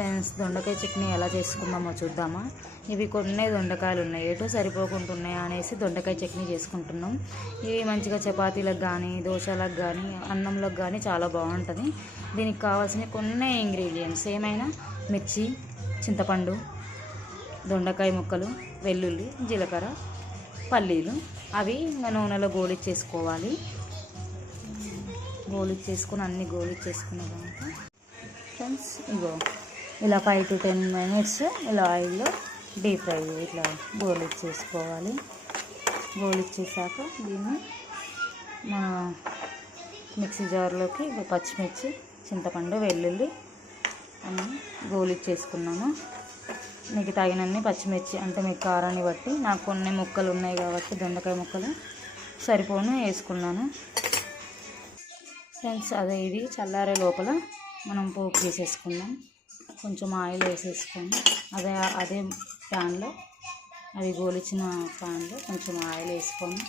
Friends, దొండకాయ చట్నీ ఎలా చేసుకుందామో చూద్దామా. ఇవి కొన్ని దొండకాయలు ఉన్నాయి, ఏటో సరిపోకుంటున్నాయి అనేసి దొండకాయ చట్నీ చేసుకుంటున్నాం. ఇవి మంచిగా చపాతీలకు కానీ, దోశలకు కానీ, అన్నంలోకి కానీ చాలా బాగుంటుంది. దీనికి కావాల్సిన కొన్ని ఇంగ్రీడియంట్స్ ఏమైనా మిర్చి, చింతపండు, దొండకాయ ముక్కలు, వెల్లుల్లి, జీలకర్ర, పల్లీలు. అవి ఇంకా నూనెలో గోలిచ్చేసుకోవాలి. గోలిచ్చేసుకుని అన్నీ గోలిచ్చేసుకున్న తర్వాత ఫ్రెండ్స్ ఇగో ఇలా 5 to 10 minutes ఇలా ఆయిల్లో డీప్ ఫ్రై ఇట్లా గోలిచ్చేసుకోవాలి. గోలిచ్చేసాక దీన్ని మా మిక్సీ జార్లోకి పచ్చిమిర్చి, చింతపండు, వెల్లుల్లి అన్నీ గోలిచ్చేసుకున్నాము. మీకు తగినన్ని పచ్చిమిర్చి అంటే మీకు కారాన్ని బట్టి, నాకు కొన్ని ముక్కలు ఉన్నాయి కాబట్టి దొండకాయ ముక్కలు సరిపోను వేసుకున్నాను ఫ్రెండ్స్. అదే ఇది చల్లారే లోపల మనం పోపు వేసేసుకుందాం. కొంచెం ఆయిల్ వేసేసుకొని అదే ప్యాన్లో, అది గోలిచిన ప్యాన్లో కొంచెం ఆయిల్ వేసుకొని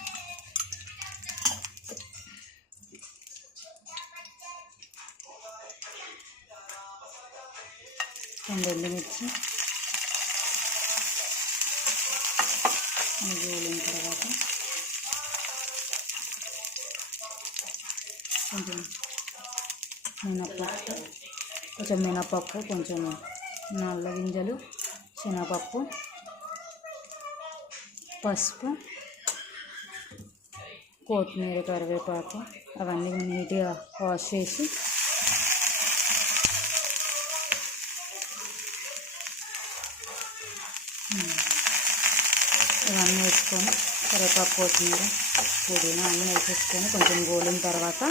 ఎండుమిర్చి గోలిన తర్వాత కొంచెం మినపప్పు, కొంచెం నల్ల గింజలు, శనగపప్పు, పసుపు, కొత్తిమీర, కరివేపాకు అవన్నీ నీట్గా వాష్ చేసి ఇవన్నీ వేసుకొని కరివేపాకు, కొత్తిమీర, పుదీనా అన్నీ వేసేసుకొని కొంచెం గోలిన తర్వాత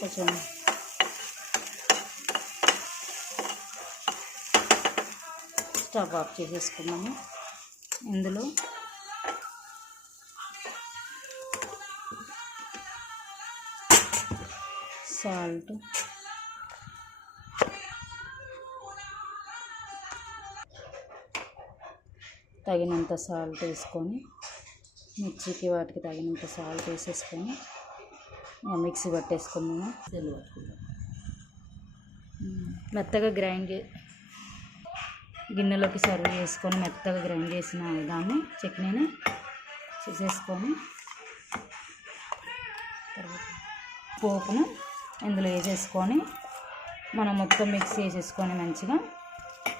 కొంచెం స్టవ్ ఆఫ్ చేసేసుకున్నాము. ఇందులో సాల్ట్, తగినంత సాల్ట్ వేసుకొని, మిర్చికి వాటికి తగినంత సాల్ట్ వేసేసుకొని మిక్సీ పట్టేసుకున్నాము. మెత్తగా గ్రైండ్ గిన్నెలోకి సర్వ్ చేసుకొని మెత్తగా గ్రైండ్ చేసిన దాన్ని చట్నీని చేసేసుకొని తర్వాత పోపును ఇందులో వేసేసుకొని మనం మొత్తం మిక్స్ చేసేసుకొని మంచిగా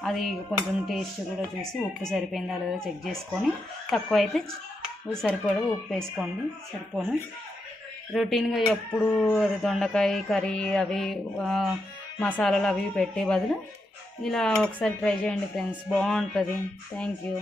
అది కొంచెం టేస్ట్ కూడా చూసి ఉప్పు సరిపోయిందా లేదా చెక్ చేసుకొని, తక్కువ అయితే సరిపడా ఉప్పు వేసుకోండి. సరిపోను రొటీన్గా ఎప్పుడు అది దొండకాయ కర్రీ అవి మసాలాలు అవి పెట్టే బదులు ఇలా ఒకసారి ట్రై చేయండి ఫ్రెండ్స్, బాగుంటుంది. Thank you.